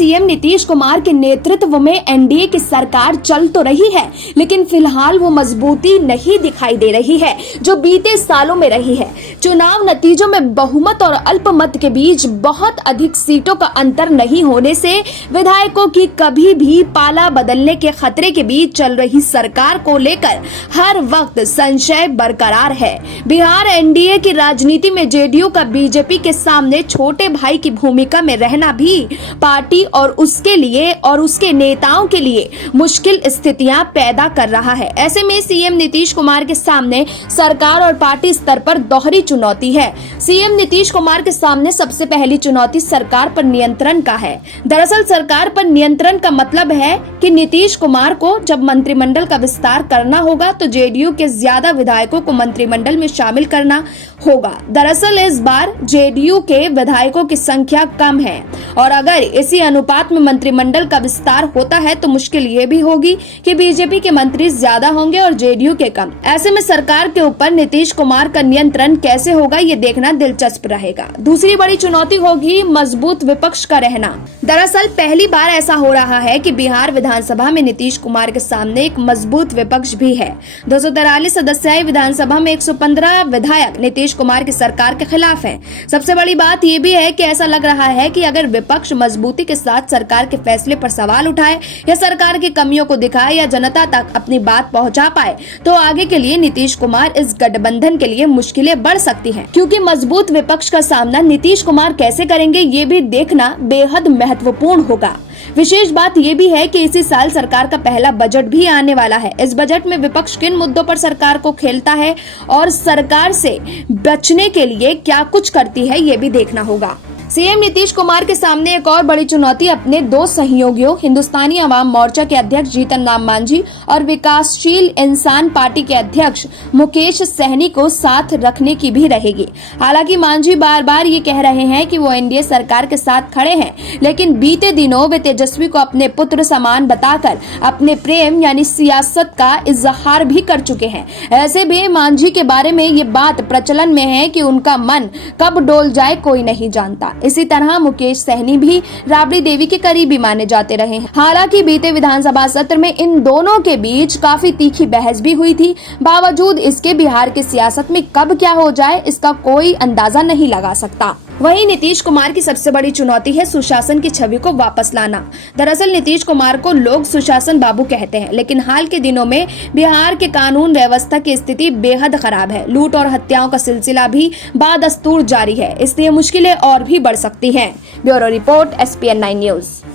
CM Nitish Kumar के नेतृत्व में एनडीए की सरकार चल तो रही है, लेकिन फिलहाल वो मजबूती नहीं दिखाई दे रही है जो बीते सालों में रही है। चुनाव नतीजों में बहुमत और अल्पमत के बीच बहुत अधिक सीटों का अंतर नहीं होने से विधायकों की कभी भी पाला बदलने के खतरे के बीच चल रही सरकार को लेकर हर वक्त संशय बरकरार है। बिहार एनडीए की राजनीति में जेडीयू का बीजेपी के सामने छोटे भाई की भूमिका में रहना भी पार्टी और उसके लिए और उसके नेताओं के लिए मुश्किल स्थितियां पैदा कर रहा है। ऐसे में सीएम नीतीश कुमार के सामने सरकार और पार्टी स्तर पर दोहरी चुनौती है। सीएम नीतीश कुमार के सामने सबसे पहली चुनौती सरकार पर नियंत्रण का है। दरअसल सरकार पर नियंत्रण का मतलब है कि नीतीश कुमार को जब मंत्रिमंडल का विस्तार करना होगा तो जेडीयू के ज्यादा विधायकों को मंत्रिमंडल में शामिल करना होगा। दरअसल इस बार जेडीयू के विधायकों की संख्या कम है और अगर इसी अनुपात में मंत्रिमंडल का विस्तार होता है तो मुश्किल ये भी होगी कि बीजेपी के मंत्री ज्यादा होंगे और जेडीयू के कम। ऐसे में सरकार के ऊपर नीतीश कुमार का नियंत्रण कैसे होगा ये देखना दिलचस्प रहेगा। दूसरी बड़ी चुनौती होगी मजबूत विपक्ष का रहना। दरअसल पहली बार ऐसा हो रहा है कि बिहार विधानसभा में नीतीश कुमार के सामने एक मजबूत विपक्ष भी है। 243 सदस्यीय विधानसभा में 115 विधायक नीतीश कुमार की सरकार के खिलाफ हैं। सबसे बड़ी बात ये भी है कि ऐसा लग रहा है कि अगर विपक्ष मजबूती के साथ सरकार के फैसले पर सवाल उठाए या सरकार की कमियों को दिखाए या जनता तक अपनी बात पहुंचा पाए तो आगे के लिए नीतीश कुमार इस गठबंधन के लिए मुश्किलें बढ़ सकती हैं। क्योंकि मजबूत विपक्ष का सामना नीतीश कुमार कैसे करेंगे ये भी देखना बेहद महत्वपूर्ण होगा। विशेष बात यह भी है कि इसी साल सरकार का पहला बजट भी आने वाला है। इस बजट में विपक्ष किन मुद्दों पर सरकार को खेलता है और सरकार से बचने के लिए क्या कुछ करती है ये भी देखना होगा। सीएम नीतीश कुमार के सामने एक और बड़ी चुनौती अपने दो सहयोगियों हिंदुस्तानी अवाम मोर्चा के अध्यक्ष जीतन राम मांझी और विकासशील इंसान पार्टी के अध्यक्ष मुकेश सहनी को साथ रखने की भी रहेगी। हालांकि मांझी बार बार ये कह रहे हैं कि वो एनडीए सरकार के साथ खड़े हैं, लेकिन बीते दिनों वे तेजस्वी को अपने पुत्र समान बताकर अपने प्रेम यानी सियासत का इजहार भी कर चुके हैं। ऐसे भी मांझी के बारे में ये बात प्रचलन में है कि उनका मन कब डोल जाए कोई नहीं जानता। इसी तरह मुकेश सहनी भी राबड़ी देवी के करीबी माने जाते रहे हैं। हालांकि बीते विधानसभा सत्र में इन दोनों के बीच काफी तीखी बहस भी हुई थी। बावजूद इसके बिहार की सियासत में कब क्या हो जाए इसका कोई अंदाजा नहीं लगा सकता। वहीं नीतीश कुमार की सबसे बड़ी चुनौती है सुशासन की छवि को वापस लाना। दरअसल नीतीश कुमार को लोग सुशासन बाबू कहते हैं, लेकिन हाल के दिनों में बिहार के कानून व्यवस्था की स्थिति बेहद खराब है। लूट और हत्याओं का सिलसिला भी बादस्तूर जारी है, इसलिए मुश्किलें और भी बढ़ सकती हैं। Bureau report SPN9 news.